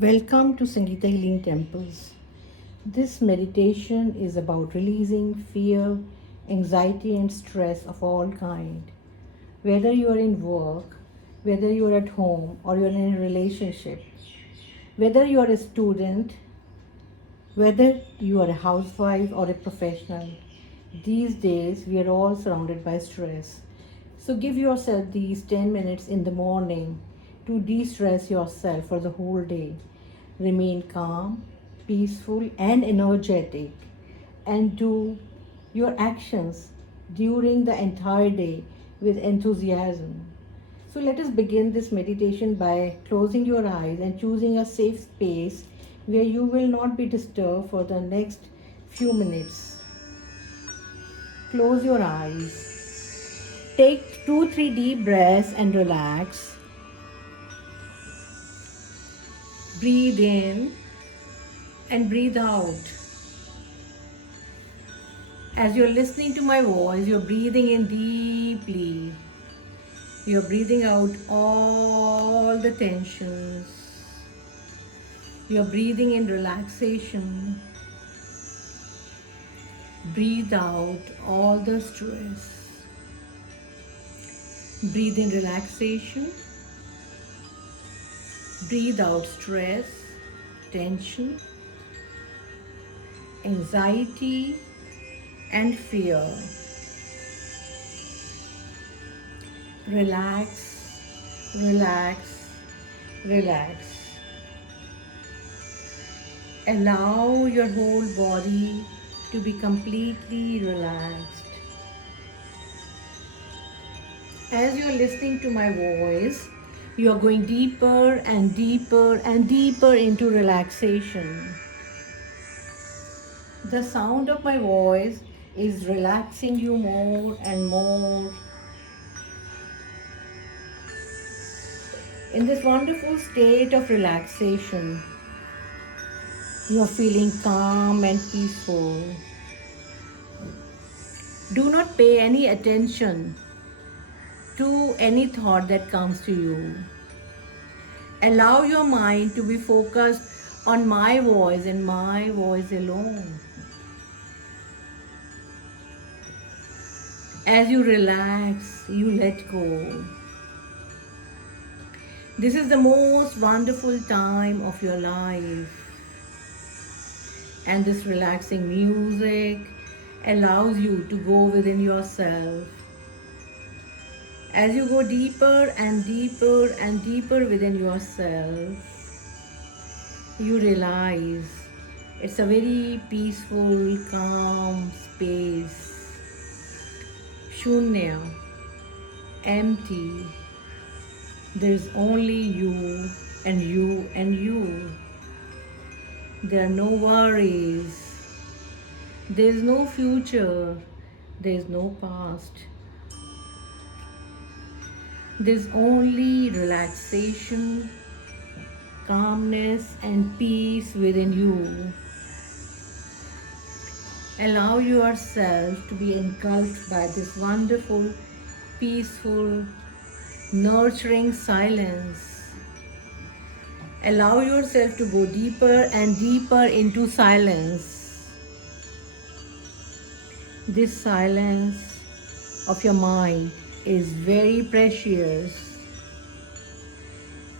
Welcome to Sangeeta Healing Temples. This meditation is about releasing fear, anxiety, and stress of all kind. Whether you are in work, whether you are at home, or you are in a relationship, whether you are a student, whether you are a housewife or a professional, these days we are all surrounded by stress. So give yourself these 10 minutes in the morning to de stress yourself for the whole day. Remain calm, peaceful, and energetic, and do your actions during the entire day with enthusiasm. So let us begin this meditation by closing your eyes and choosing a safe space where you will not be disturbed for the next few minutes. Close your eyes. Take 2 3 deep breaths and relax. Breathe in and breathe out. As you're listening to my voice, you're breathing in deeply. You're breathing out all the tensions. You're breathing in relaxation. Breathe out all the stress. Breathe in relaxation. Breathe out stress, tension, anxiety, and fear. Relax, relax, relax. Allow your whole body to be completely relaxed. As you are listening to my voice, you are going deeper and deeper and deeper into relaxation. The sound of my voice is relaxing you more and more. In this wonderful state of relaxation, you are feeling calm and peaceful. Do not pay any attention to any thought that comes to you. Allow your mind to be focused on my voice and my voice alone. As you relax, you let go. This is the most wonderful time of your life. And this relaxing music allows you to go within yourself. As you go deeper and deeper and deeper within yourself, you realize it's a very peaceful, calm space. Shunya, empty. There's only you and you and you. There are no worries. There's no future. There's no past. There's only relaxation, calmness, and peace within you. Allow yourself to be engulfed by this wonderful, peaceful, nurturing silence. Allow yourself to go deeper and deeper into silence. This silence of your mind is very precious.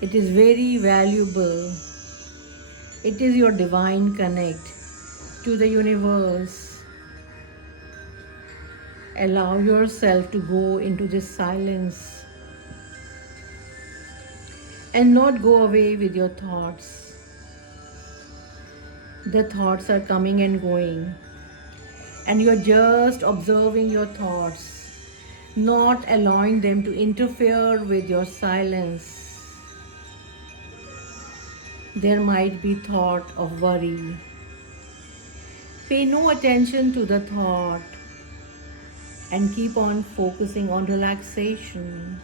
It is very valuable. It is your divine connect to the universe. Allow yourself to go into this silence and not go away with your thoughts. The thoughts are coming and going, and you're just observing your thoughts, not allowing them to interfere with your silence. There might be thought of worry. Pay no attention to the thought and keep on focusing on relaxation.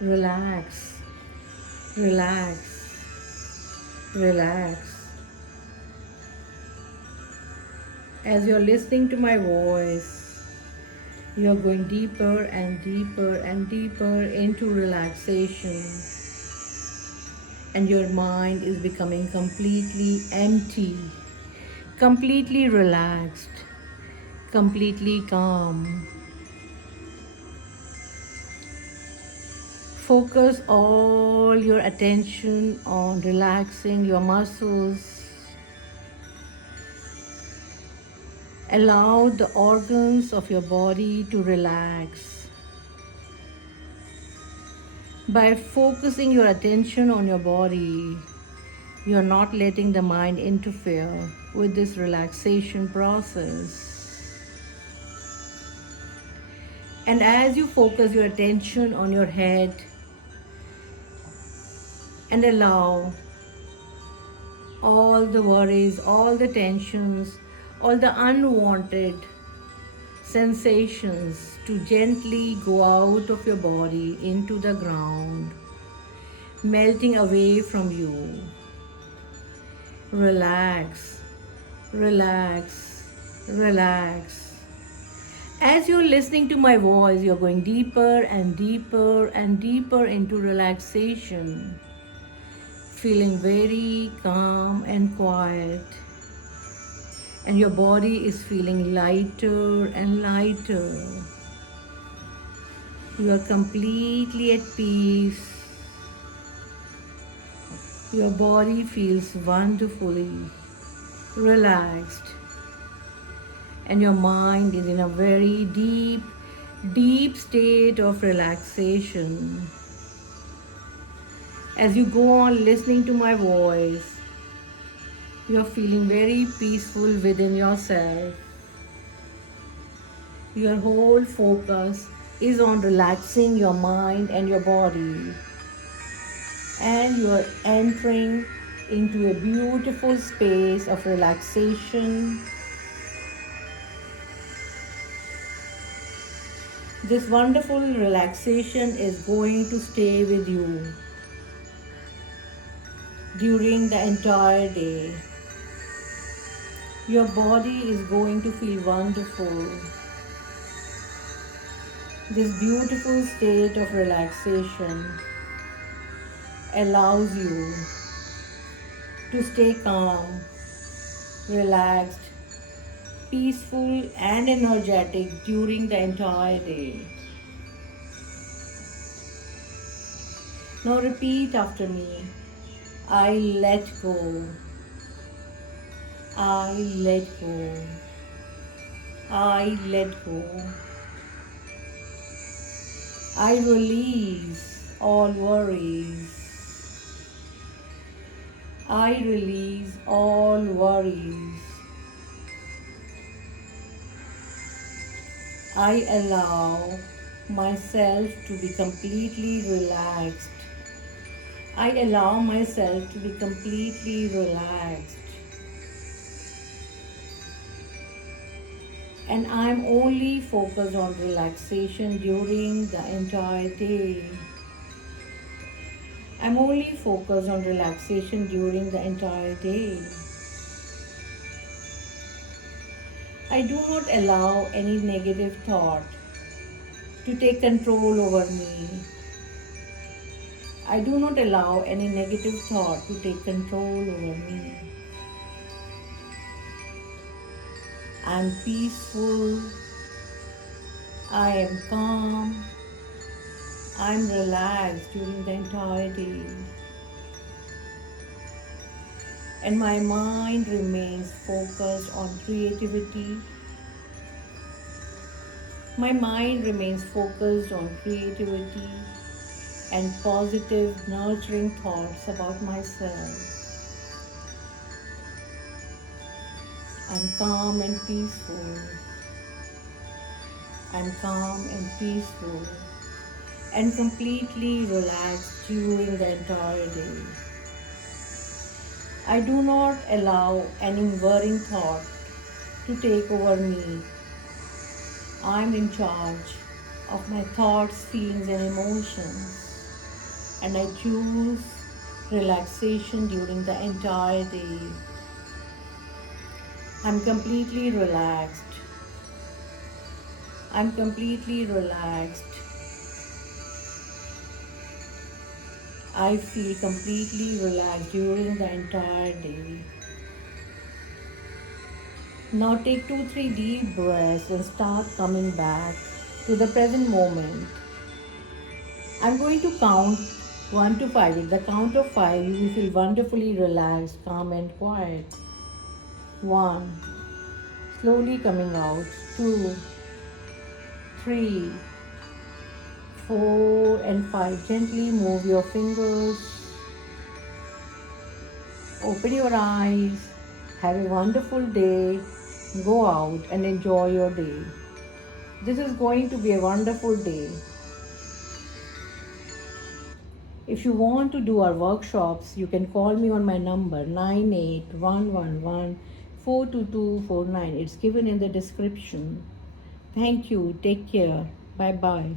Relax, relax, relax. As you're listening to my voice, you're going deeper and deeper and deeper into relaxation. and your mind is becoming completely empty, completely relaxed, completely calm. Focus all your attention on relaxing your muscles. Allow the organs of your body to relax. By focusing your attention on your body, you're not letting the mind interfere with this relaxation process. And as you focus your attention on your head and allow all the worries, all the tensions, all the unwanted sensations to gently go out of your body into the ground, melting away from you. Relax, relax, relax. As you're listening to my voice, you're going deeper and deeper and deeper into relaxation, feeling very calm and quiet. And your body is feeling lighter and lighter. You are completely at peace. Your body feels wonderfully relaxed, and your mind is in a very deep, deep state of relaxation. As you go on listening to my voice, you are feeling very peaceful within yourself. Your whole focus is on relaxing your mind and your body, and you are entering into a beautiful space of relaxation. This wonderful relaxation is going to stay with you during the entire day. Your body is going to feel wonderful. This beautiful state of relaxation allows you to stay calm, relaxed, peaceful, and energetic during the entire day. Now repeat after me. I let go. I let go. I let go. I release all worries. I release all worries. I allow myself to be completely relaxed. I allow myself to be completely relaxed. And I'm only focused on relaxation during the entire day. I'm only focused on relaxation during the entire day. I do not allow any negative thought to take control over me. I do not allow any negative thought to take control over me. I'm peaceful. I am calm. I'm relaxed during the entire day. And my mind remains focused on creativity. My mind remains focused on creativity and positive, nurturing thoughts about myself. I'm calm and peaceful. I'm calm and peaceful and completely relaxed during the entire day. I do not allow any worrying thought to take over me. I'm in charge of my thoughts, feelings, and emotions, and I choose relaxation during the entire day. I'm completely relaxed. I'm completely relaxed. I feel completely relaxed during the entire day. Now take 2 3 deep breaths and start coming back to the present moment. I'm going to count 1 to 5. At the count of 5, you will feel wonderfully relaxed, calm, and quiet. 1. Slowly coming out. 2, 3, 4, and 5. Gently move your fingers. Open your eyes. Have a wonderful day. Go out and enjoy your day. This is going to be a wonderful day. If you want to do our workshops, you can call me on my number 9811142249. It's given in the description. Thank you. Take care. Bye bye.